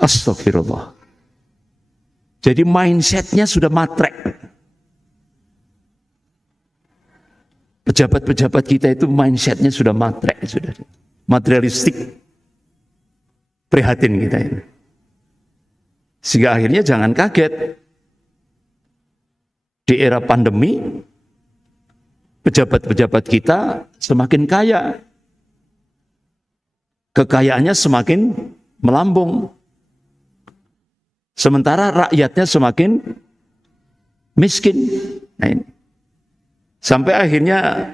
Astagfirullah. Jadi mindsetnya sudah matrek. Pejabat-pejabat kita itu mindsetnya sudah matrek, sudah materialistik. Prihatin kita ini. Sehingga akhirnya jangan kaget. Di era pandemi, pejabat-pejabat kita semakin kaya. Kekayaannya semakin melambung. Sementara rakyatnya semakin miskin. Nah ini. Sampai akhirnya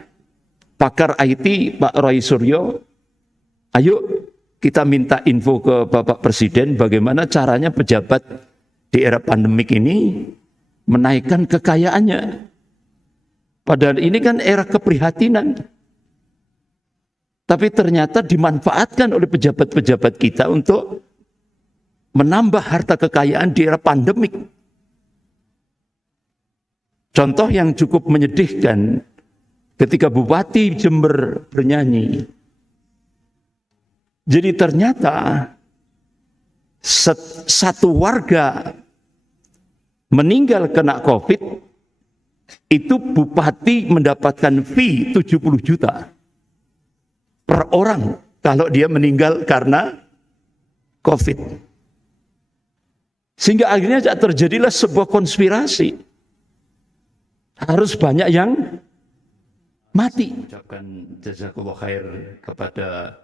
pakar IT Pak Roy Suryo, ayo kita minta info ke Bapak Presiden bagaimana caranya pejabat di era pandemik ini menaikkan kekayaannya. Padahal ini kan era keprihatinan. Tapi ternyata dimanfaatkan oleh pejabat-pejabat kita untuk menambah harta kekayaan di era pandemik. Contoh yang cukup menyedihkan ketika Bupati Jember bernyanyi. Jadi ternyata satu warga meninggal kena COVID, itu bupati mendapatkan fee 70 juta per orang kalau dia meninggal karena COVID. Sehingga akhirnya terjadilah sebuah konspirasi. Harus banyak yang mati. Ucapkan jazakallah khair kepada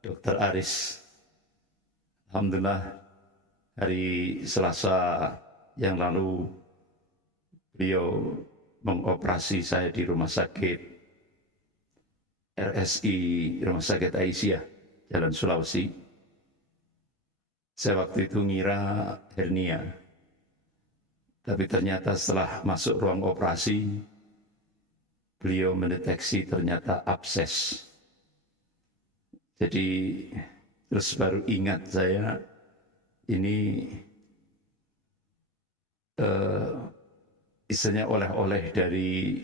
Dr. Aris. Alhamdulillah hari Selasa yang lalu beliau mengoperasi saya di rumah sakit RSI, Rumah Sakit Aisyah, Jalan Sulawesi. Saya waktu itu ngira hernia. Tapi ternyata setelah masuk ruang operasi, beliau mendeteksi ternyata abses. Jadi terus baru ingat saya, ini istilahnya oleh-oleh dari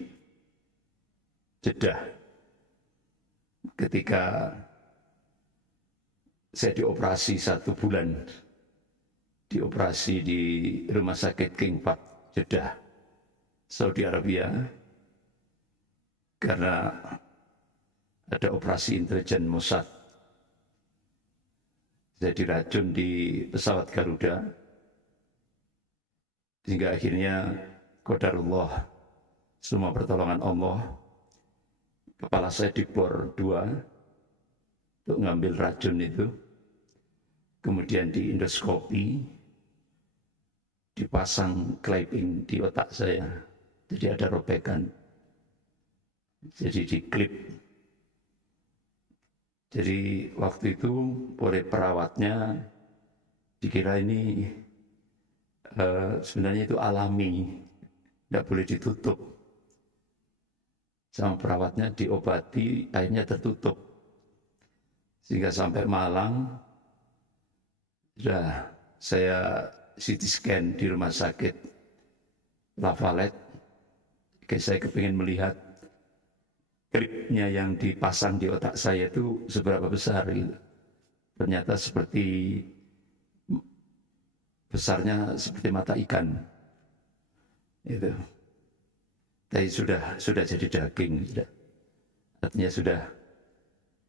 Jeddah. Ketika saya dioperasi 1 bulan, dioperasi di Rumah Sakit King Fahd Jeddah, Saudi Arabia, karena ada operasi intelijen Mossad. Saya diracun di pesawat Garuda, sehingga akhirnya qadarullah, semua pertolongan Allah, kepala saya dibor 2 untuk ngambil racun itu, kemudian di endoskopi, dipasang clamping di otak saya, jadi ada robekan, jadi diklip. Jadi waktu itu oleh perawatnya dikira ini sebenarnya itu alami, tidak boleh ditutup. Sama perawatnya diobati, akhirnya tertutup. Sehingga sampai Malang, sudah saya CT scan di rumah sakit Lavalet. Saya kepingin melihat klipnya yang dipasang di otak saya itu seberapa besar gitu. Ternyata besarnya seperti mata ikan. Itu. Tapi sudah jadi daging, sudah. Artinya sudah.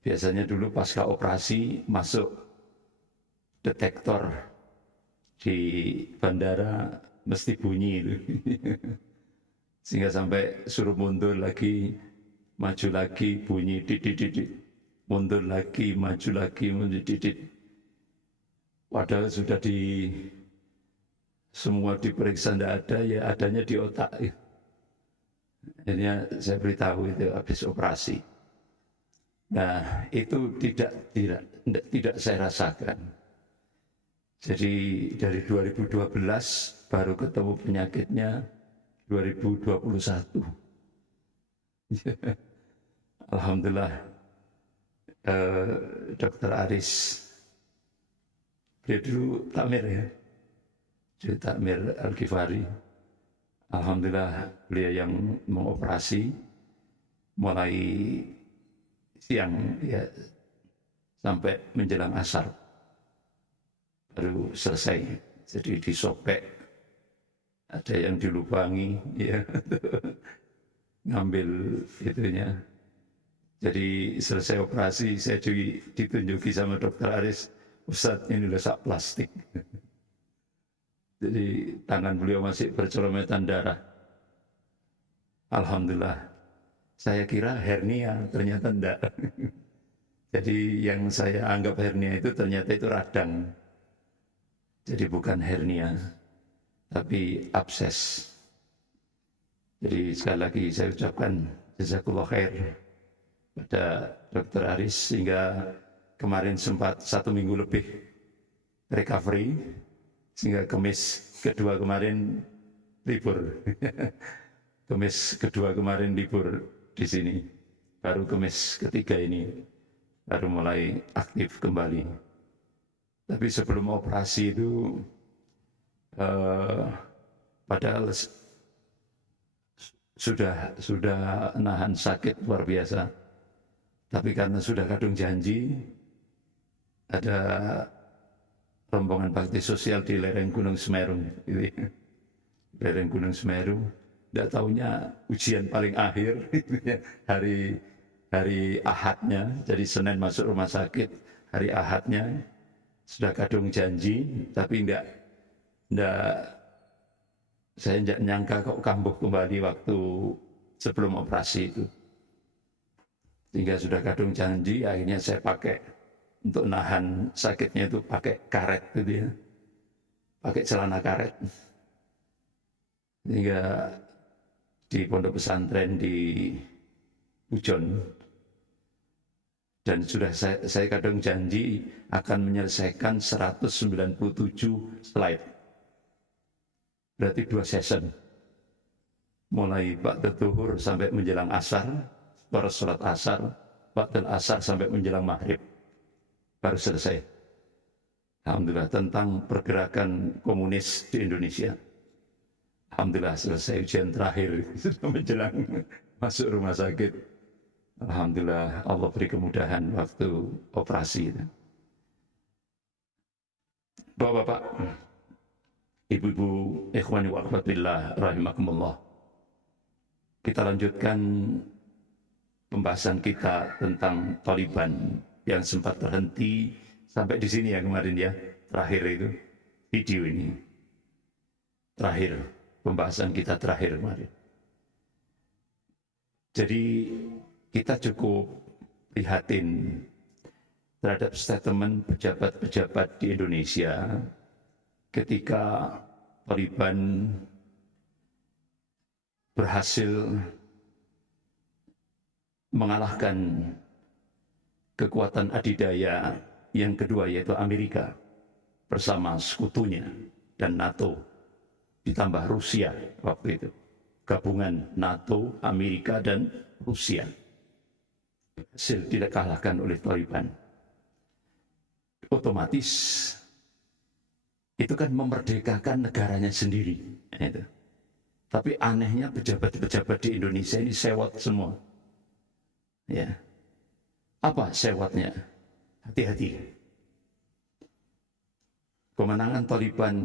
Biasanya dulu pasca operasi masuk detektor di bandara mesti bunyi itu. Sehingga sampai suruh mundur lagi, maju lagi, bunyi didit, mundur lagi, maju lagi, mundur didit. Padahal sudah semua diperiksa tidak ada, ya adanya di otak. Akhirnya saya beritahu itu habis operasi. Nah, itu tidak saya rasakan. Jadi dari 2012 baru ketemu penyakitnya 2021. Alhamdulillah, Dr. Aris, dia dulu takmir ya, jadi takmir Al-Ghifari. Alhamdulillah beliau yang mengoperasi mulai siang ya sampai menjelang asar. baru selesai. Jadi disobek, ada yang dilubangi, ya, ngambil itunya. Jadi selesai operasi, saya ditunjuki sama dokter Aris, Ustadz ini lesak plastik. Jadi tangan beliau masih bercolometan darah. Alhamdulillah. Saya kira hernia, ternyata enggak. Jadi yang saya anggap hernia itu ternyata itu radang. Jadi bukan hernia, tapi abses. Jadi sekali lagi saya ucapkan jazakallah khair pada Dr. Aris, sehingga kemarin sempat 1 minggu lebih recovery, sehingga Kamis kedua kemarin libur. Kamis kedua kemarin libur di sini, baru Kamis ketiga ini baru mulai aktif kembali. Tapi sebelum operasi itu, padahal sudah nahan sakit luar biasa. Tapi karena sudah kadung janji, ada rombongan bakti sosial di lereng Gunung Semeru. Lereng Gunung Semeru, tidak tahunya ujian paling akhir, hari Ahadnya, jadi Senin masuk rumah sakit, hari Ahadnya, sudah kadung janji, tapi saya tidak nyangka kok kambuh kembali waktu sebelum operasi itu. Sehingga sudah kadung janji, akhirnya saya pakai untuk nahan sakitnya itu pakai karet gitu ya, pakai celana karet. Sehingga di pondok pesantren di Ujon, dan sudah saya kadang janji akan menyelesaikan 197 slide. Berarti 2 session. Mulai ba'da zuhur sampai menjelang asar, baru sholat asar, ba'da asar sampai menjelang maghrib. Baru selesai. Alhamdulillah, tentang pergerakan komunis di Indonesia. Alhamdulillah selesai ujian terakhir, sudah menjelang masuk rumah sakit. Alhamdulillah Allah beri kemudahan waktu operasi. Bapak-bapak, ibu-ibu, ikhwani wa akhwatillah rahimakumullah. Kita lanjutkan pembahasan kita tentang Taliban yang sempat terhenti sampai di sini ya kemarin ya, terakhir itu video ini. Terakhir, pembahasan kita terakhir kemarin. Jadi kita cukup prihatin terhadap statement pejabat-pejabat di Indonesia ketika Taliban berhasil mengalahkan kekuatan adidaya yang kedua, yaitu Amerika bersama sekutunya dan NATO, ditambah Rusia waktu itu. Gabungan NATO, Amerika, dan Rusia hasil tidak kalahkan oleh Taliban. Otomatis itu kan memerdekakan negaranya sendiri. Itu. Tapi anehnya pejabat-pejabat di Indonesia ini sewot semua. Ya. Apa sewotnya? Hati-hati. Kemenangan Taliban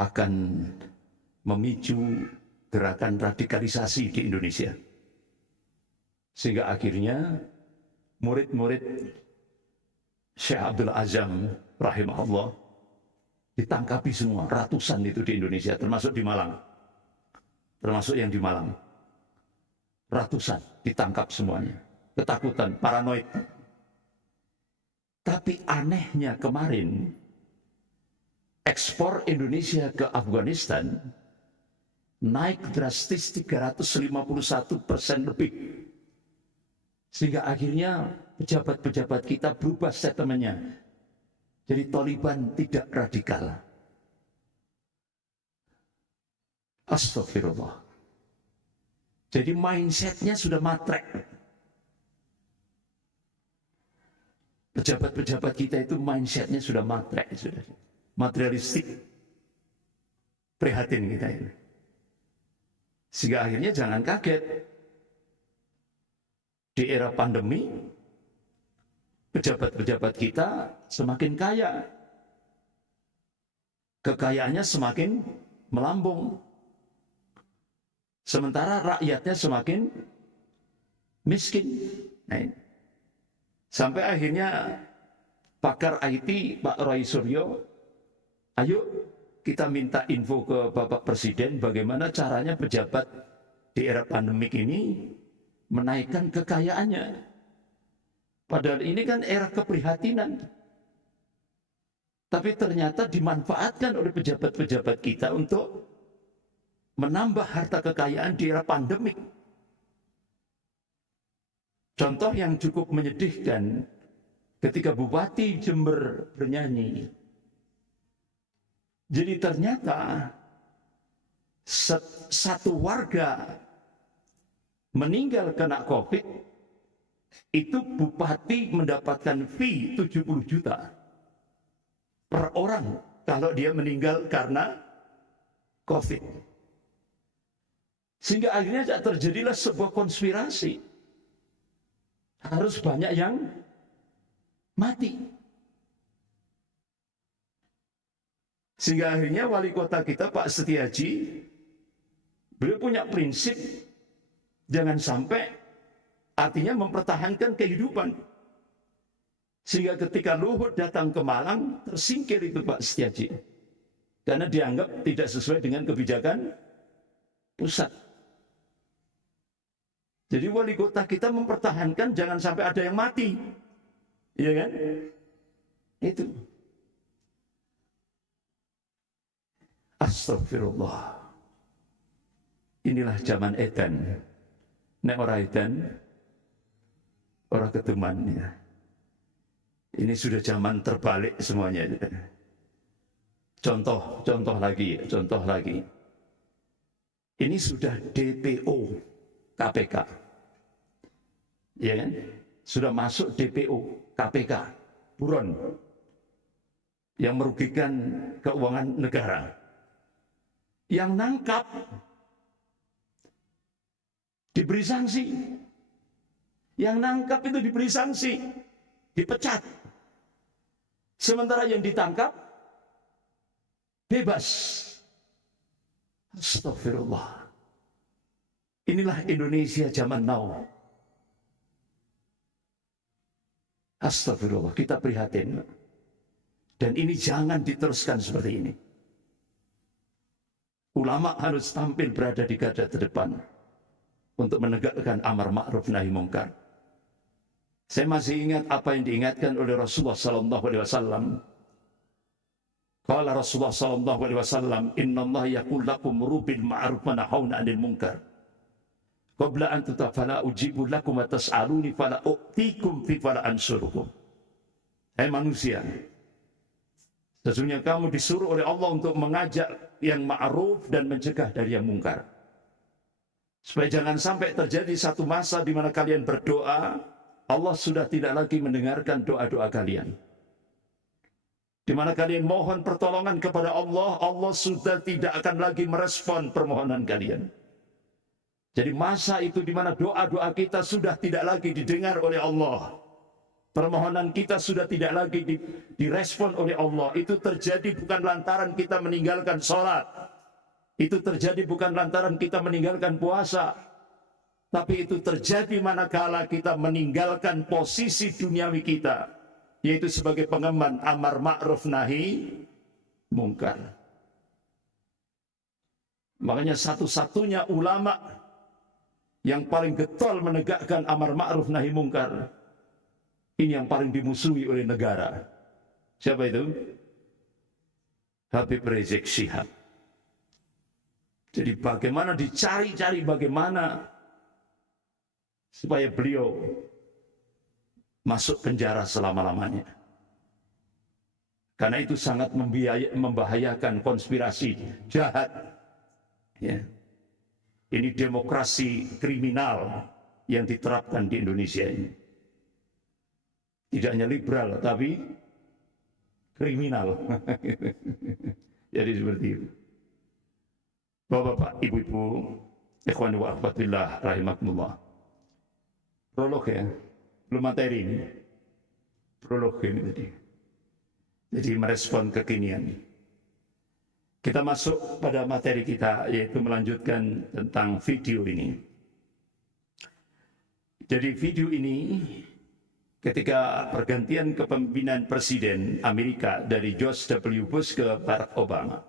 akan memicu gerakan radikalisasi di Indonesia. Sehingga akhirnya murid-murid Syekh Abdul Azam rahimahullah ditangkapi semua, ratusan itu di Indonesia, termasuk di Malang. Termasuk yang di Malang. Ratusan ditangkap semuanya. Ketakutan, paranoid. Tapi anehnya kemarin, ekspor Indonesia ke Afghanistan naik drastis 351% lebih. Sehingga akhirnya pejabat-pejabat kita berubah statementnya. Jadi Taliban tidak radikal. Astagfirullah. Jadi mindsetnya sudah matrek. Pejabat-pejabat kita itu mindsetnya sudah matrek, sudah materialistik. Prihatin kita ini. Sehingga akhirnya jangan kaget. Di era pandemi, pejabat-pejabat kita semakin kaya, kekayaannya semakin melambung, sementara rakyatnya semakin miskin. Nah, sampai akhirnya pakar IT Pak Roy Suryo, ayo kita minta info ke Bapak Presiden bagaimana caranya pejabat di era pandemik ini menaikkan kekayaannya. Padahal ini kan era keprihatinan. Tapi ternyata dimanfaatkan oleh pejabat-pejabat kita untuk menambah harta kekayaan di era pandemik. Contoh yang cukup menyedihkan ketika Bupati Jember bernyanyi. Jadi ternyata satu warga meninggal kena COVID, itu bupati mendapatkan fee 70 juta per orang kalau dia meninggal karena COVID. Sehingga akhirnya terjadilah sebuah konspirasi. Harus banyak yang mati. Sehingga akhirnya wali kota kita Pak Setiaji, beliau punya prinsip jangan sampai, artinya mempertahankan kehidupan. Sehingga ketika Luhut datang ke Malang, tersingkir itu Pak Setiaji. Karena dianggap tidak sesuai dengan kebijakan pusat. Jadi wali kota kita mempertahankan jangan sampai ada yang mati. Iya kan? Itu. Astagfirullah. Inilah zaman edan. Nek ora edan, ora keteman ya. Ini sudah zaman terbalik semuanya. Contoh lagi. Ini sudah DPO KPK. Ya kan? Sudah masuk DPO KPK. Buron. Yang merugikan keuangan negara. Yang nangkap diberi sanksi. Yang nangkap itu diberi sanksi, dipecat. Sementara yang ditangkap bebas. Astagfirullah. Inilah Indonesia zaman now. Astagfirullah, kita prihatin. Dan ini jangan diteruskan seperti ini. Ulama harus tampil berada di garda terdepan untuk menegakkan amar ma'ruf nahi mungkar. Saya masih ingat apa yang diingatkan oleh Rasulullah sallallahu alaihi wasallam. Qala Rasulullah sallallahu alaihi wasallam, "Innallaha yaqul lakum rubil ma'ruf wa nahawna 'anil munkar. Qabla an tutafala ujibu lakum wa tas'aluni fala u'tikum fi fala ansurukum." Hai manusia, sesungguhnya kamu disuruh oleh Allah untuk mengajak yang ma'ruf dan mencegah dari yang mungkar. Supaya jangan sampai terjadi satu masa di mana kalian berdoa, Allah sudah tidak lagi mendengarkan doa-doa kalian. Di mana kalian mohon pertolongan kepada Allah, Allah sudah tidak akan lagi merespon permohonan kalian. Jadi masa itu di mana doa-doa kita sudah tidak lagi didengar oleh Allah. Permohonan kita sudah tidak lagi direspon oleh Allah. Itu terjadi bukan lantaran kita meninggalkan sholat. Itu terjadi bukan lantaran kita meninggalkan puasa. Tapi itu terjadi manakala kita meninggalkan posisi duniawi kita. Yaitu sebagai pengemban amar ma'ruf nahi mungkar. Makanya satu-satunya ulama yang paling getol menegakkan amar ma'ruf nahi mungkar, ini yang paling dimusuhi oleh negara. Siapa itu? Habib Rizik Syihab. Jadi bagaimana dicari-cari bagaimana supaya beliau masuk penjara selama-lamanya. Karena itu sangat membahayakan konspirasi jahat. Ya. Ini demokrasi kriminal yang diterapkan di Indonesia ini. Tidak hanya liberal, tapi kriminal. Jadi seperti itu. Bapak-bapak, ibu-ibu, ikhwani wa akhwat billah rahimakumullah. Prolog ya, belum materi ini. prolog ini tadi. Jadi merespon kekinian. Kita masuk pada materi kita, yaitu melanjutkan tentang video ini. Jadi video ini ketika pergantian kepemimpinan Presiden Amerika dari George W. Bush ke Barack Obama.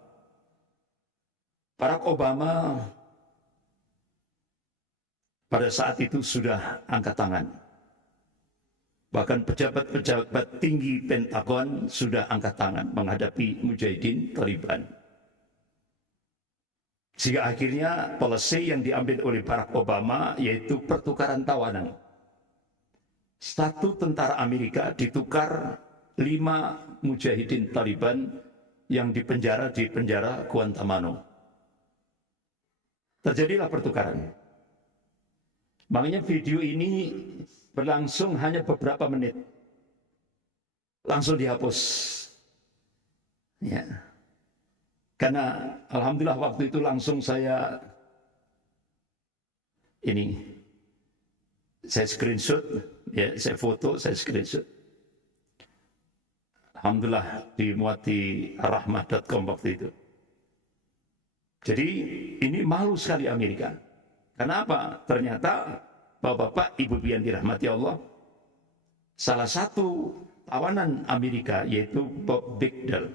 Barack Obama pada saat itu sudah angkat tangan. Bahkan pejabat-pejabat tinggi Pentagon sudah angkat tangan menghadapi Mujahidin Taliban. Sehingga akhirnya policy yang diambil oleh Barack Obama yaitu pertukaran tawanan. 1 tentara Amerika ditukar 5 Mujahidin Taliban yang dipenjara di penjara Guantanamo. Terjadilah pertukaran. Makanya video ini berlangsung hanya beberapa menit. Langsung dihapus. Ya. Karena alhamdulillah waktu itu langsung saya screenshot, ya, saya foto, saya screenshot. Alhamdulillah dimuat di rahmah.com waktu itu. Jadi ini malu sekali Amerika. Karena apa? Ternyata Bapak-bapak, Ibu-ibu yang dirahmati Allah, salah satu tawanan Amerika yaitu Bob Bigdell.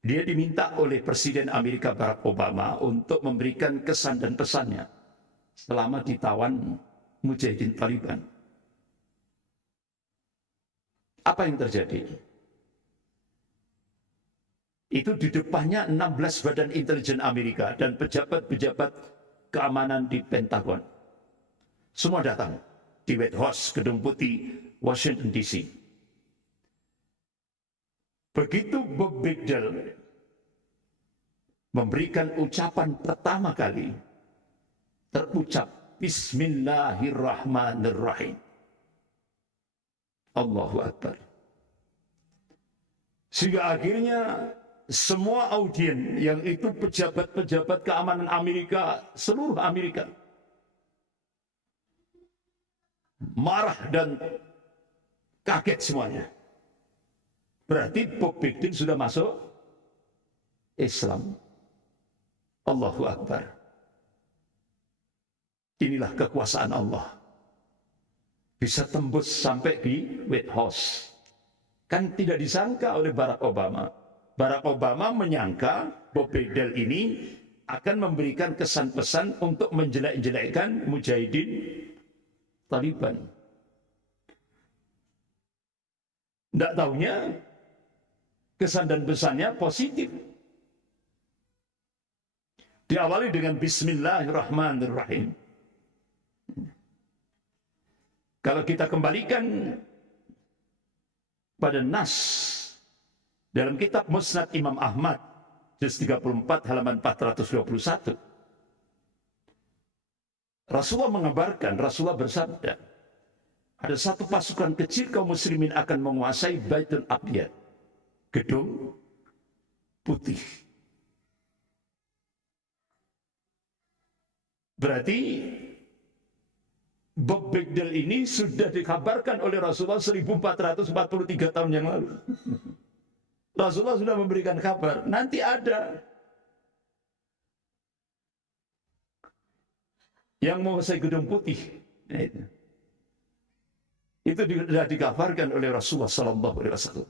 Dia diminta oleh Presiden Amerika Barack Obama untuk memberikan kesan dan pesannya selama ditawan Mujahidin Taliban. Apa yang terjadi? Itu di depannya 16 badan intelijen Amerika dan pejabat-pejabat keamanan di Pentagon. Semua datang di White House, Gedung Putih, Washington DC. Begitu Bob Bigdell memberikan ucapan pertama kali, terucap Bismillahirrahmanirrahim. Allahu Akbar. Sehingga akhirnya semua audien yang itu pejabat-pejabat keamanan Amerika, seluruh Amerika, marah dan kaget semuanya. Berarti Bob Bigdell sudah masuk Islam. Allahu Akbar. Inilah kekuasaan Allah. Bisa tembus sampai di White House. Kan tidak disangka oleh Barack Obama. Barack Obama menyangka Bob Bigdell ini akan memberikan kesan-pesan untuk menjelek-jelekkan Mujahidin Taliban. Tidak tahunya kesan dan pesannya positif. Diawali dengan Bismillahirrahmanirrahim. Kalau kita kembalikan pada nas dalam kitab Musnad Imam Ahmad, juz 34 halaman 421, Rasulullah mengabarkan, Rasulullah bersabda, ada satu pasukan kecil kaum muslimin akan menguasai Baitul Abyad, gedung putih. Berarti Bob Bigdell ini sudah dikabarkan oleh Rasulullah 1443 tahun yang lalu. Rasulullah sudah memberikan kabar, nanti ada yang menguasai gedung putih. Nah, itu sudah dikabarkan oleh Rasulullah SAW.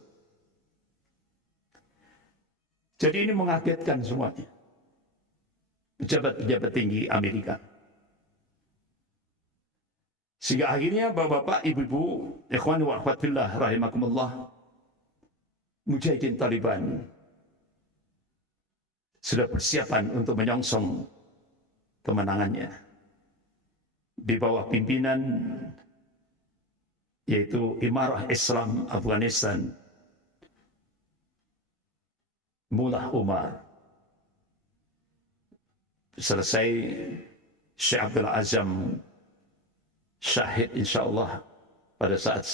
Jadi ini mengagetkan semuanya. Pejabat-pejabat tinggi Amerika. Sehingga akhirnya bapak-bapak, ibu-ibu, ikhwan wa akhwat fillah rahimakumullah, Mujahidin Taliban sudah persiapan untuk menyongsong kemenangannya di bawah pimpinan yaitu Imarah Islam Afghanistan, Mullah Umar. Selesai Syekh Abdul Azam syahid insyaallah pada saat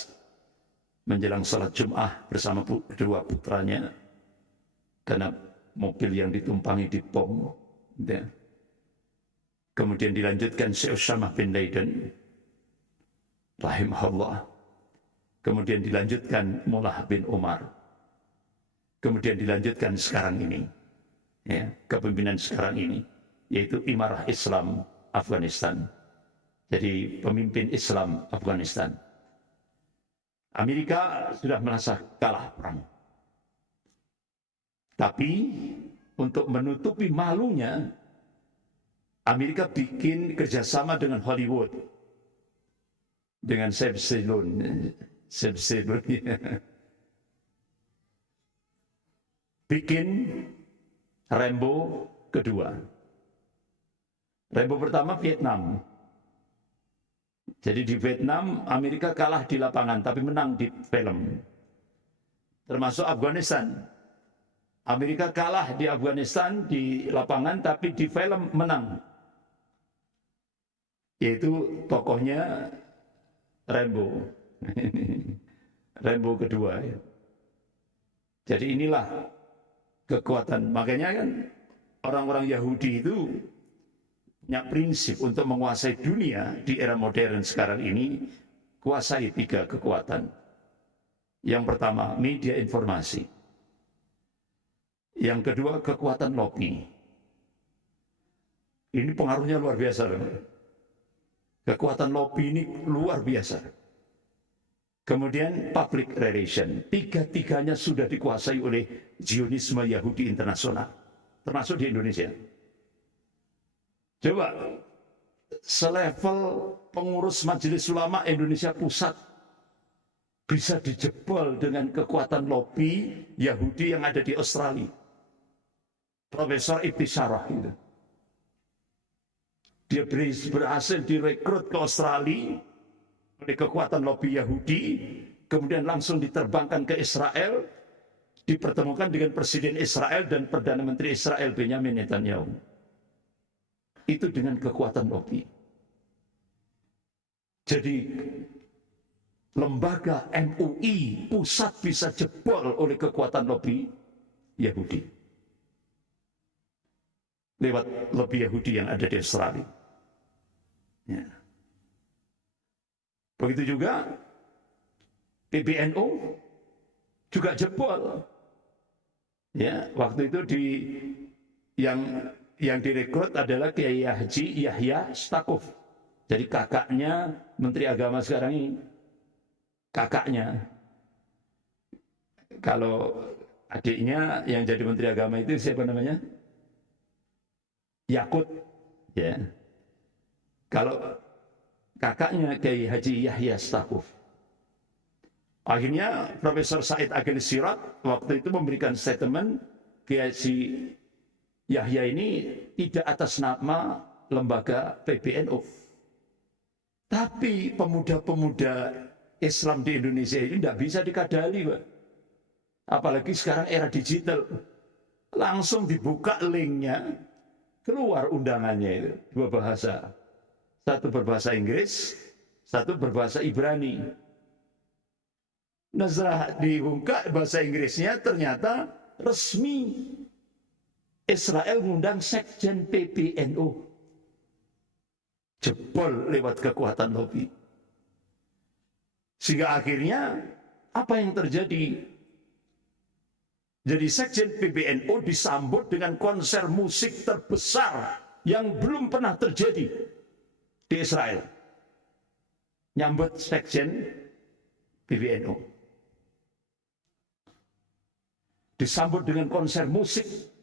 menjelang salat Jum'ah bersama kedua putranya karena mobil yang ditumpangi dibom. Ya. Kemudian dilanjutkan Syekh Usamah bin Laden rahimahullah. Kemudian dilanjutkan Mullah bin Umar. Kemudian dilanjutkan sekarang ini, ya, kepemimpinan sekarang ini, yaitu Imarah Islam Afghanistan. Jadi pemimpin Islam Afghanistan. Amerika sudah merasa kalah perang. Tapi untuk menutupi malunya, Amerika bikin kerjasama dengan Hollywood. Dengan Sebselun. Bikin Rambo kedua. Rambo pertama Vietnam. Jadi di Vietnam, Amerika kalah di lapangan, tapi menang di film. Termasuk Afghanistan. Amerika kalah di Afghanistan di lapangan, tapi di film menang. Yaitu tokohnya Rambo. Rambo kedua. Ya. Jadi inilah kekuatan. Makanya kan orang-orang Yahudi itu punya prinsip untuk menguasai dunia di era modern sekarang ini, kuasai 3 kekuatan. Yang pertama, media informasi. Yang kedua, kekuatan lobby. Ini pengaruhnya luar biasa. Kekuatan lobby ini luar biasa. Kemudian public relation. 3-tiganya sudah dikuasai oleh Zionisme Yahudi internasional. Termasuk di Indonesia. Coba, selevel pengurus Majelis Ulama Indonesia Pusat bisa dijebol dengan kekuatan lobby Yahudi yang ada di Australia. Profesor Ibn Sarah itu. Dia berhasil direkrut ke Australia oleh kekuatan lobby Yahudi, kemudian langsung diterbangkan ke Israel, dipertemukan dengan Presiden Israel dan Perdana Menteri Israel Benjamin Netanyahu. Itu dengan kekuatan lobby. Jadi lembaga MUI pusat bisa jebol oleh kekuatan lobby Yahudi. Lewat lobby Yahudi yang ada di Australia. Ya. Begitu juga PBNU juga jebol. Ya, waktu itu yang direkrut adalah Kiai Haji Yahya Stakuf. Jadi kakaknya Menteri Agama sekarang ini. Kakaknya. Kalau adiknya yang jadi Menteri Agama itu siapa namanya? Yakut. Ya. Kalau kakaknya Kiai Haji Yahya Stakuf. Akhirnya Profesor Said Agil Sirat waktu itu memberikan statement, Kiai Haji Yahya ini tidak atas nama lembaga PBNU. Tapi pemuda-pemuda Islam di Indonesia ini tidak bisa dikadali, Pak. Apalagi sekarang era digital. Langsung dibuka linknya, keluar undangannya itu. 2 bahasa. Satu berbahasa Inggris, satu berbahasa Ibrani. Nah setelah dibuka bahasa Inggrisnya ternyata resmi. Israel mengundang sekjen PBNU. Jebol lewat kekuatan lobby. Sehingga akhirnya apa yang terjadi? Jadi sekjen PBNU disambut dengan konser musik terbesar yang belum pernah terjadi di Israel. Nyambut sekjen PBNU. Disambut dengan konser musik.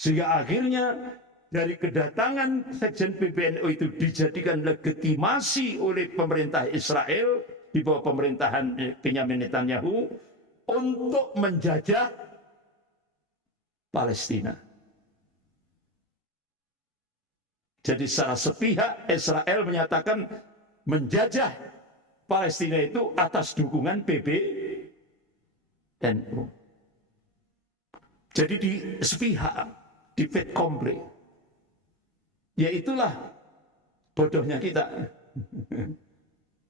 Sehingga akhirnya dari kedatangan sekjen PBNU itu dijadikan legitimasi oleh pemerintah Israel di bawah pemerintahan Benjamin Netanyahu untuk menjajah Palestina. Jadi secara sepihak Israel menyatakan menjajah Palestina itu atas dukungan PBNU. Jadi di sepihak, di fait accompli. Ya itulah bodohnya kita.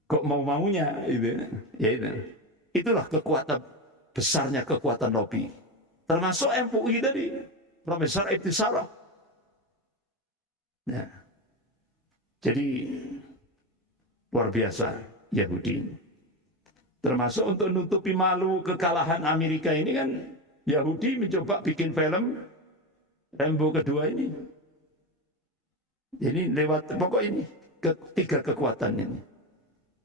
Kok mau-maunya itu. Ya itu. Itulah kekuatan besarnya kekuatan lobby. Termasuk MUI tadi, Profesor Ibn Sarah. Nah, jadi Luar biasa Yahudi. Termasuk untuk nutupi malu kekalahan Amerika ini kan, Yahudi mencoba bikin film Rambo kedua ini. Jadi lewat pokok ini, ketiga kekuatan ini.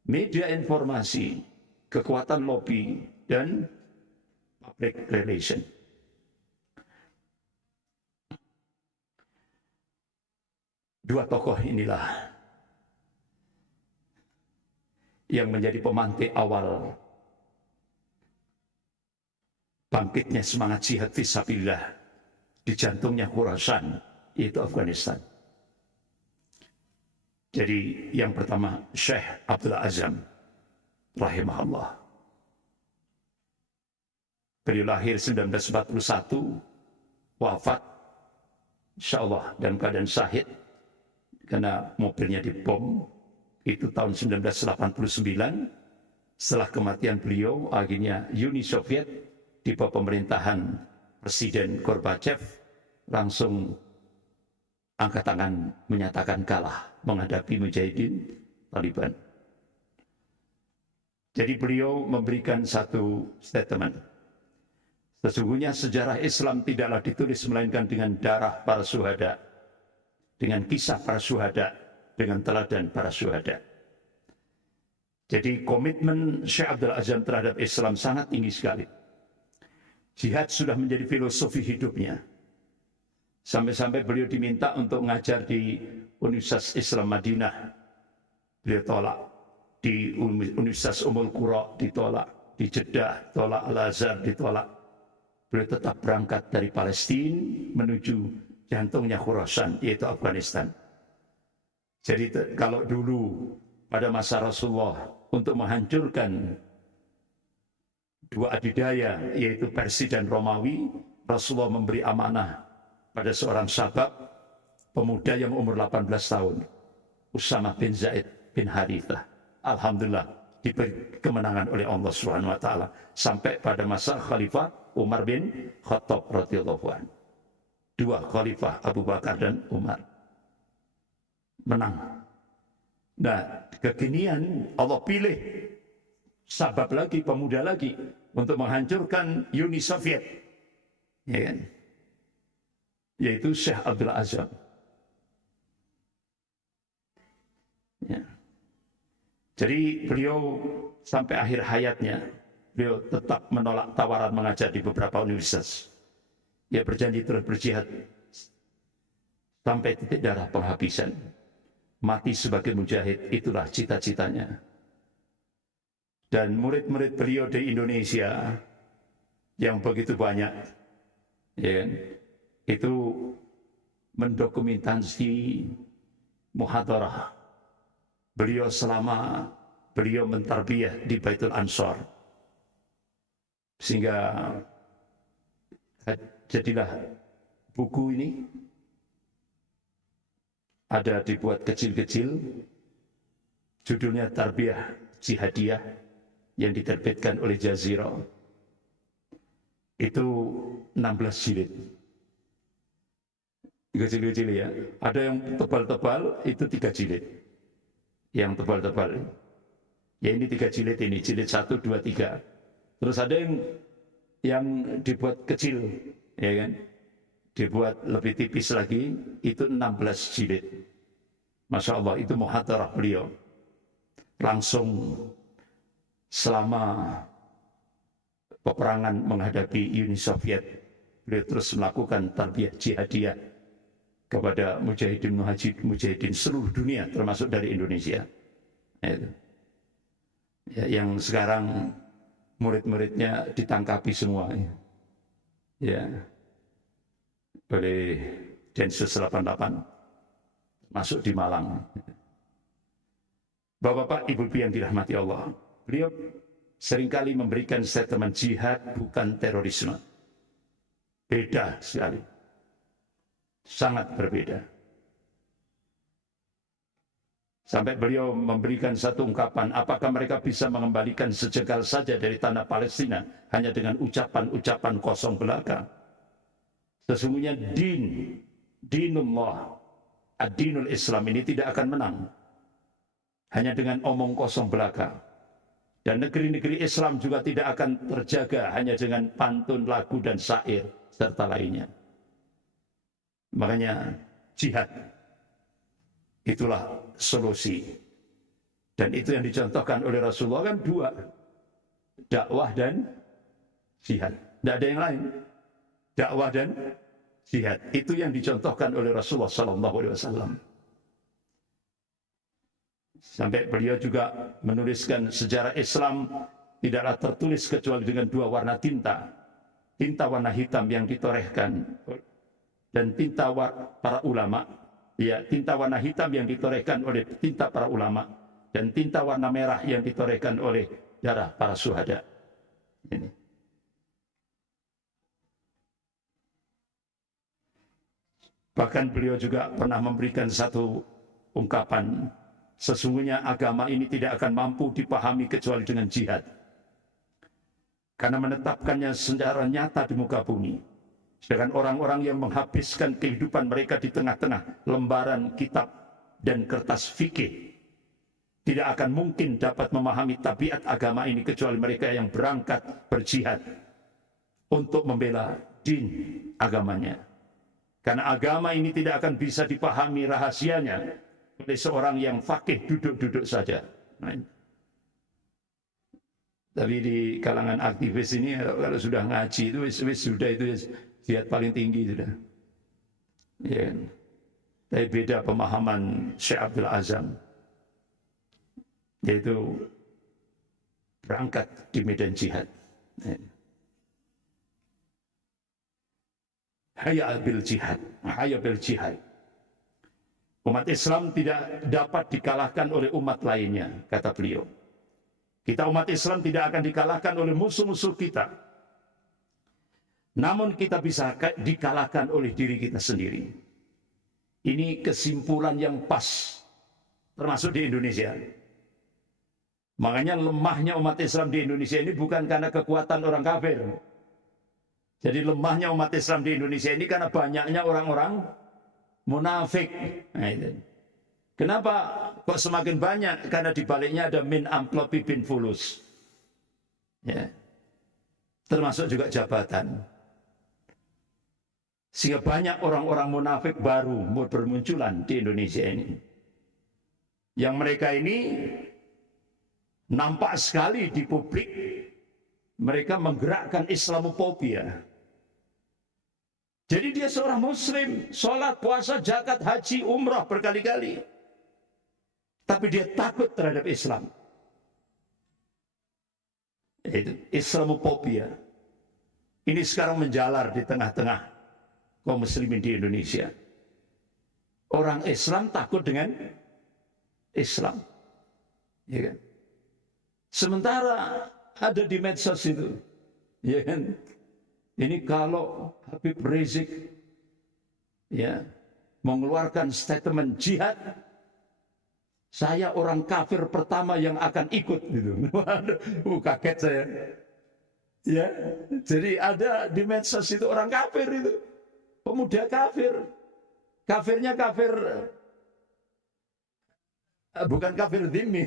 Media informasi, kekuatan lobby, dan public relation. Dua tokoh inilah yang menjadi pemantik awal bangkitnya semangat jihad fisabilillah di jantungnya Khurasan, yaitu Afghanistan. Jadi yang pertama Syekh Abdul Azam rahimahullah. Beliau lahir 1941, wafat insyaallah dalam keadaan syahid karena mobilnya dibom. Itu tahun 1989. Setelah kematian beliau, akhirnya Uni Soviet di bawah pemerintahan Presiden Gorbachev langsung angkat tangan menyatakan kalah menghadapi mujahidin Taliban. Jadi beliau memberikan satu statement. Sesungguhnya sejarah Islam tidaklah ditulis melainkan dengan darah para syuhada, dengan kisah para syuhada, dengan teladan para syuhada. Jadi komitmen Syekh Abdul Azam terhadap Islam sangat tinggi sekali. Jihad sudah menjadi filosofi hidupnya. Sampai-sampai beliau diminta untuk mengajar di Universitas Islam Madinah. Beliau tolak. Di Universitas Ummul Qura ditolak. Di Jeddah tolak, Al-Azhar ditolak. Beliau tetap berangkat dari Palestina menuju jantungnya Khurasan, yaitu Afghanistan. Jadi kalau dulu pada masa Rasulullah untuk menghancurkan dua adidaya, yaitu Persia dan Romawi, Rasulullah memberi amanah pada seorang sahabat pemuda yang umur 18 tahun, Usama bin Zaid bin Harithah. Alhamdulillah diberi kemenangan oleh Allah Subhanahu wa taala sampai pada masa Khalifah Umar bin Khattab radhiyallahu anhu. Dua khalifah Abu Bakar dan Umar menang. Nah, kekinian Allah pilih sahabat lagi, pemuda lagi untuk menghancurkan Uni Soviet, ya kan? Yaitu Syekh Abdul Azam. Ya. Jadi beliau sampai akhir hayatnya, beliau tetap menolak tawaran mengajar di beberapa universitas. Ia berjanji terus berjihad sampai titik darah penghabisan. Mati sebagai mujahid, itulah cita-citanya. Dan murid-murid beliau di Indonesia yang begitu banyak, ya kan, itu mendokumentasi muhadarah beliau selama beliau mentarbiyah di Baitul Ansor. Sehingga jadilah buku ini ada dibuat kecil-kecil, judulnya Tarbiyah Jihadiyah yang diterbitkan oleh Jazira. Itu 16 jilid. Kecil-kecil ya. Ada yang tebal-tebal, itu 3 jilid. Yang tebal-tebal. Ya ini 3 jilid ini, jilid 1, 2, 3. Terus ada yang dibuat kecil, ya kan? Dibuat lebih tipis lagi, itu 16 jilid. Masya Allah, itu muhadarah beliau. Langsung selama peperangan menghadapi Uni Soviet, beliau terus melakukan tarbiyah jihadiyah kepada mujahidin seluruh dunia, termasuk dari Indonesia. Ya, yang sekarang murid-muridnya ditangkapi semua. Ya. Oleh Densus 88 masuk di Malang. Bapak-bapak, ibu-ibu yang dirahmati Allah, beliau seringkali memberikan statement jihad bukan terorisme. Beda sekali. Sangat berbeda. Sampai beliau memberikan satu ungkapan, apakah mereka bisa mengembalikan sejengkal saja dari tanah Palestina hanya dengan ucapan-ucapan kosong belaka? Sesungguhnya dinullah, ad-dinul Islam ini tidak akan menang hanya dengan omong kosong belaka. Dan negeri-negeri Islam juga tidak akan terjaga hanya dengan pantun, lagu, dan syair, serta lainnya. Makanya jihad, itulah solusi. Dan itu yang dicontohkan oleh Rasulullah kan dua, dakwah dan jihad. Tidak ada yang lain. Dakwah dan jihad. Itu yang dicontohkan oleh Rasulullah SAW. Sampai beliau juga menuliskan sejarah Islam tidaklah tertulis kecuali dengan dua warna tinta. Tinta warna hitam yang ditorehkan dan tinta para ulama. Ya, tinta warna hitam yang ditorehkan oleh tinta para ulama dan tinta warna merah yang ditorehkan oleh darah para syuhada. Ini. Bahkan beliau juga pernah memberikan satu ungkapan, sesungguhnya agama ini tidak akan mampu dipahami kecuali dengan jihad. Karena menetapkannya secara nyata di muka bumi. Sedangkan orang-orang yang menghabiskan kehidupan mereka di tengah-tengah lembaran kitab dan kertas fikih tidak akan mungkin dapat memahami tabiat agama ini kecuali mereka yang berangkat berjihad untuk membela din agamanya. Karena agama ini tidak akan bisa dipahami rahasianya oleh seorang yang fakih duduk-duduk saja. Nah, tapi di kalangan aktivis ini kalau sudah ngaji itu sudah itu jihad paling tinggi sudah. Ya. Tapi beda pemahaman Syekh Abdul Azam, yaitu berangkat di medan jihad. Hayya bil jihad, hayya bil jihad. Umat Islam tidak dapat dikalahkan oleh umat lainnya, kata beliau. Kita umat Islam tidak akan dikalahkan oleh musuh-musuh kita. Namun kita bisa dikalahkan oleh diri kita sendiri. Ini kesimpulan yang pas, termasuk di Indonesia. Makanya lemahnya umat Islam di Indonesia ini bukan karena kekuatan orang kafir. Jadi lemahnya umat Islam di Indonesia ini karena banyaknya orang-orang munafik. Nah, itu. Kenapa kok semakin banyak? Karena di baliknya ada min amplopi bin fulus. Ya. Termasuk juga jabatan. Sehingga banyak orang-orang munafik baru bermunculan di Indonesia ini. Yang mereka ini nampak sekali di publik, mereka menggerakkan Islamophobia. Jadi dia seorang muslim, sholat, puasa, zakat, haji, umrah berkali-kali. Tapi dia takut terhadap Islam. Itu Islamophobia. Ini sekarang menjalar di tengah-tengah kaum muslimin di Indonesia. Orang Islam takut dengan Islam. Ya kan? Sementara ada di medsos itu, ya kan? Ini kalau Habib Rizik ya mengeluarkan statement jihad, saya orang kafir pertama yang akan ikut gitu. Waduh, kaget saya. Ya, jadi ada di medsos itu orang kafir itu, pemuda kafir, kafirnya kafir, bukan kafir dhimmi.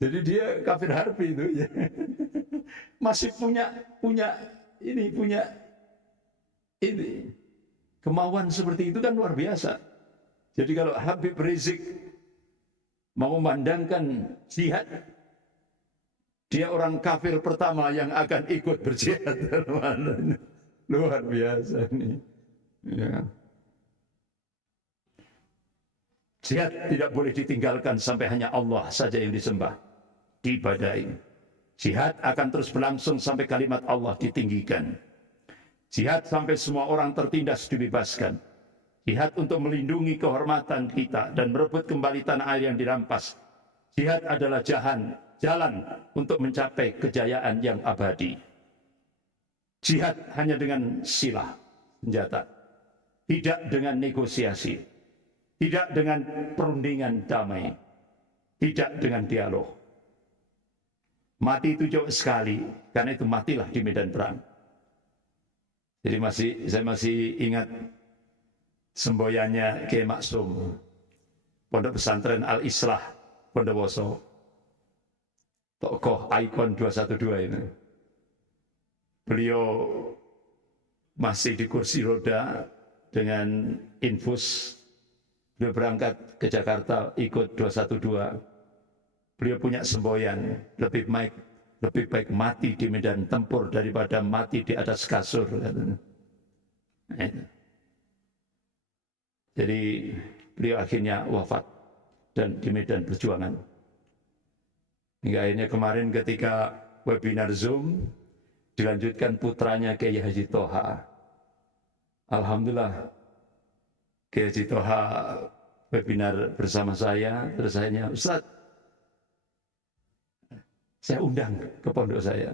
Jadi dia kafir harbi itu ya. Masih punya ini kemauan seperti itu kan luar biasa. Jadi kalau Habib Rizik mau memandangkan jihad, dia orang kafir pertama yang akan ikut berjihad. Luar biasa ini. Ya. Jihad tidak boleh ditinggalkan sampai hanya Allah saja yang disembah, diibadahi. Jihad akan terus berlangsung sampai kalimat Allah ditinggikan. Jihad sampai semua orang tertindas dibebaskan. Jihad untuk melindungi kehormatan kita dan merebut kembali tanah air yang dirampas. Jihad adalah jalan untuk mencapai kejayaan yang abadi. Jihad hanya dengan silah, senjata. Tidak dengan negosiasi. Tidak dengan perundingan damai. Tidak dengan dialog. Mati itu jauh sekali, karena itu matilah di medan perang. Jadi saya masih ingat semboyannya Kiai Maksum. Pondok Pesantren Al-Islah Bondowoso, tokoh ikon 212 ini. Beliau masih di kursi roda dengan infus. Beliau berangkat ke Jakarta ikut 212. Beliau punya semboyan, lebih baik mati di medan tempur daripada mati di atas kasur. Jadi beliau akhirnya wafat dan di medan perjuangan. Hingga akhirnya kemarin ketika webinar Zoom dilanjutkan putranya Kiai Haji Toha. Alhamdulillah Kiai Haji Toha webinar bersama saya, terus saya, Ustaz, saya undang ke pondok saya.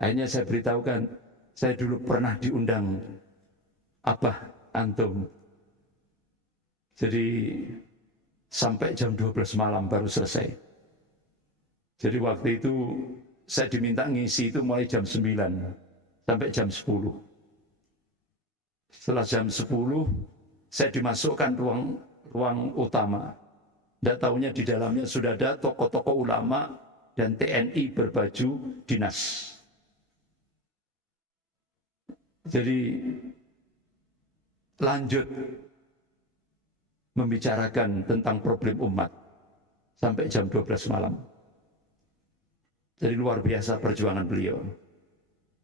Akhirnya saya beritahukan, saya dulu pernah diundang Abah Antum. Jadi sampai jam 12 malam baru selesai. Jadi waktu itu saya diminta ngisi itu mulai jam 9 sampai jam 10. Setelah jam 10 saya dimasukkan ruang utama. Tidak tahunya di dalamnya sudah ada tokoh-tokoh ulama dan TNI berbaju dinas. Jadi lanjut membicarakan tentang problem umat sampai jam 12 malam. Jadi luar biasa perjuangan beliau.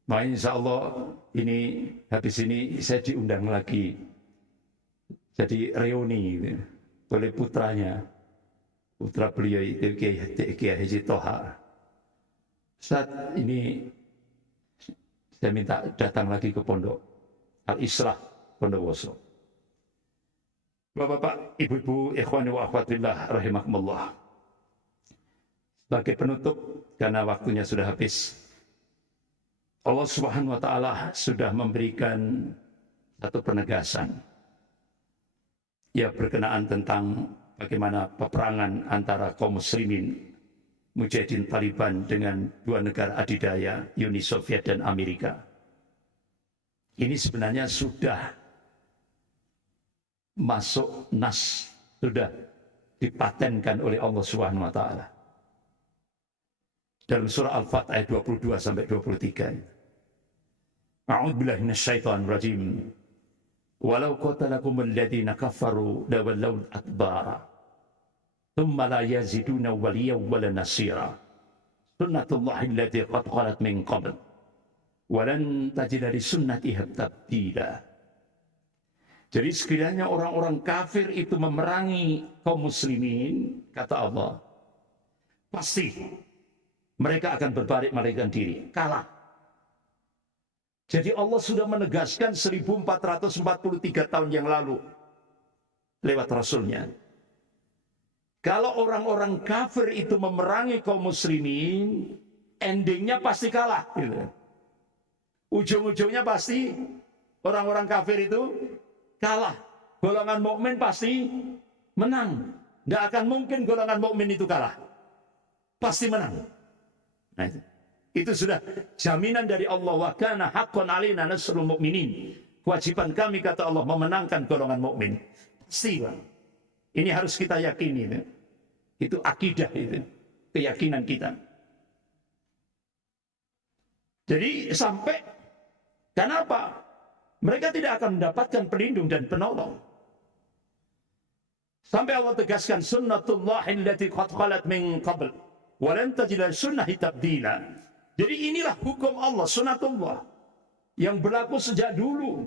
Makanya insya Allah ini habis ini saya diundang lagi. Jadi reuni oleh putranya. Putra beliau itu Kiai Haji Toha. Saat ini saya minta datang lagi ke pondok Al-Islah Bondowoso. Bapak-bapak, ibu-ibu, ikhwani wa akhwatillah rahimakumullah. Sebagai penutup, karena waktunya sudah habis, Allah Subhanahu wa Ta'ala sudah memberikan satu penegasan. Ya, berkenaan tentang bagaimana peperangan antara kaum muslimin Mujahidin Taliban dengan dua negara adidaya, Uni Soviet dan Amerika. Ini sebenarnya sudah masuk nas, sudah dipatenkan oleh Allah Subhanahu wa Ta'ala. Dalam surah Al-Fat ayat 22 sampai 23. A'udzu billahi minasyaitonir rajim. Walau qatalakum alladziina kafaru lawallaw adbara. Thumma la yaziduna waliyyan wala nasira. Sunnatullahi allati qad khalat min qabl. Walan tajida li sunnatiha tabdila. Jadi sekiranya orang-orang kafir itu memerangi kaum muslimin, kata Allah, pasti mereka akan berbalik melarikan diri, kalah. Jadi Allah sudah menegaskan 1443 tahun yang lalu lewat Rasulnya. Kalau orang-orang kafir itu memerangi kaum muslimin, endingnya pasti kalah. Gitu. Ujung-ujungnya pasti orang-orang kafir itu kalah. Golongan mukmin pasti menang. Tidak akan mungkin golongan mukmin itu kalah. Pasti menang. Nah, itu sudah jaminan dari Allah. Wa kana haqqan alaina nasrul mu'minin. Kewajiban kami, kata Allah, memenangkan golongan mukmin. Pasti, Bang. Ini harus kita yakini. Itu akidah, itu keyakinan kita. Jadi sampai, kenapa? Mereka tidak akan mendapatkan pelindung dan penolong. Sampai Allah tegaskan, sunnatullahi allati qad khalat min qabl wa lan tajida sunnahi tabdila. Jadi inilah hukum Allah, sunnatullah, yang berlaku sejak dulu.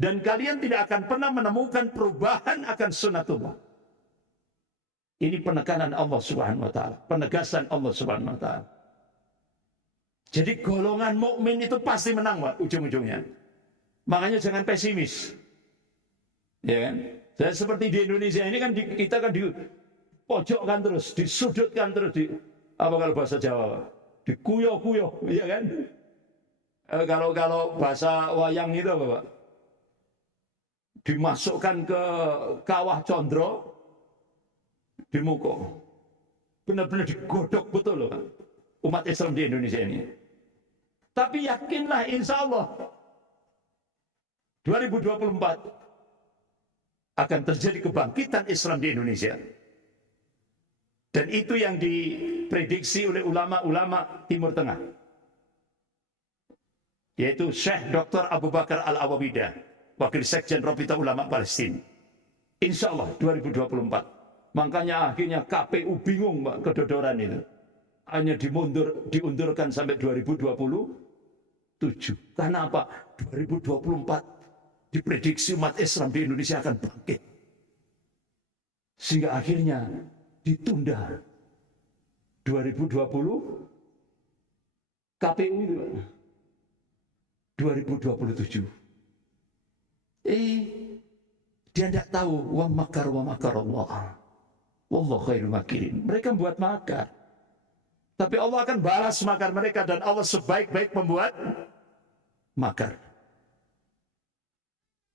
Dan kalian tidak akan pernah menemukan perubahan akan sunnatullah. Ini penekanan Allah Subhanahu wa Ta'ala, penegasan Allah Subhanahu wa Ta'ala. Jadi golongan mukmin itu pasti menang, Pak, ujung-ujungnya. Makanya jangan pesimis. Ya kan? Dan seperti di Indonesia ini kan kita kan dipojokkan terus, disudutkan terus, apa kalau bahasa Jawa, dikuyo-kuyo, ya kan? Kalau bahasa wayang itu apa, Pak? Dimasukkan ke kawah condro, dimukul. Benar-benar digodok betul loh, Pak, umat Islam di Indonesia ini. Tapi yakinlah, insya Allah 2024 akan terjadi kebangkitan Islam di Indonesia. Dan itu yang diprediksi oleh ulama-ulama Timur Tengah, yaitu Syekh Dr. Abu Bakar Al-Awawidah, Wakil Sekjen Rabita Ulama Palestina. Insya Allah 2024. Makanya akhirnya KPU bingung, Mbak, kedodoran itu. Hanya diundurkan sampai 2027. Karena apa? 2024 diprediksi umat Islam di Indonesia akan bangkit. Sehingga akhirnya ditunda 2020 KPU itu 2027. Dia tidak tahu wa makar Allah. Wallahu khairul makirin. Mereka membuat makar, tapi Allah akan balas makar mereka, dan Allah sebaik-baik pembuat makar.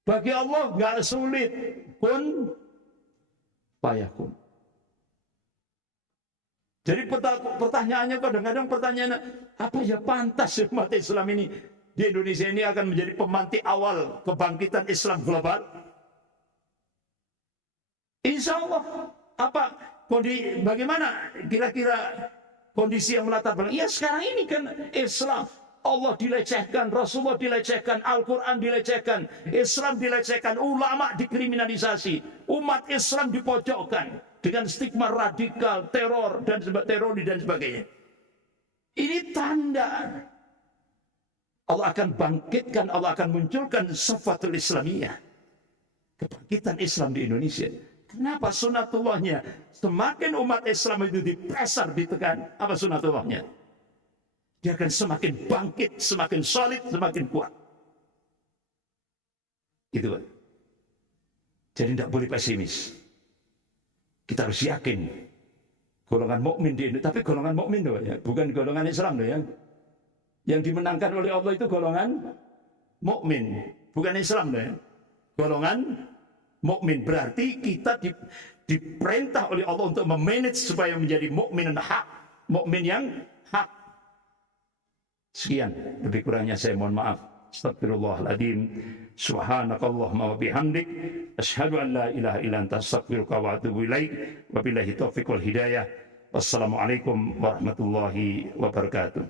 Bagi Allah nggak sulit, kun fayakun. Jadi pertanyaannya kadang-kadang apa ya pantas umat Islam ini di Indonesia ini akan menjadi pemantik awal kebangkitan Islam global? Insya Allah. Bagaimana kira-kira kondisi yang melatar belakang? Ya sekarang ini kan Islam, Allah dilecehkan, Rasulullah dilecehkan, Al-Quran dilecehkan, Islam dilecehkan, ulama dikriminalisasi, umat Islam dipojokkan dengan stigma radikal, teror dan sebagainya. Ini tanda Allah akan bangkitkan, Allah akan munculkan Safatul Islamiyah, kebangkitan Islam di Indonesia. Kenapa? Sunatullahnya, semakin umat Islam itu dipresar, ditekan, apa sunatullahnya? Dia akan semakin bangkit, semakin solid, semakin kuat. Itu kan. Jadi tidak boleh pesimis. Kita harus yakin golongan mukmin di Indonesia, tapi golongan mukmin loh ya, bukan golongan Islam loh ya. Yang dimenangkan oleh Allah itu golongan mukmin, bukan Islam loh ya. Golongan mukmin berarti kita diperintah oleh Allah untuk memanage supaya menjadi mukmin yang hak, mukmin yang hak. Sekian, lebih kurangnya saya mohon maaf. Astagfirullahaladzim. Subhanakallahumma wa bihamdik, asyhadu an la ilaha illa anta, astaghfiruka wa atubu ilaik. Wabillahi taufiq wal hidayah. Wassalamualaikum warahmatullahi wabarakatuh.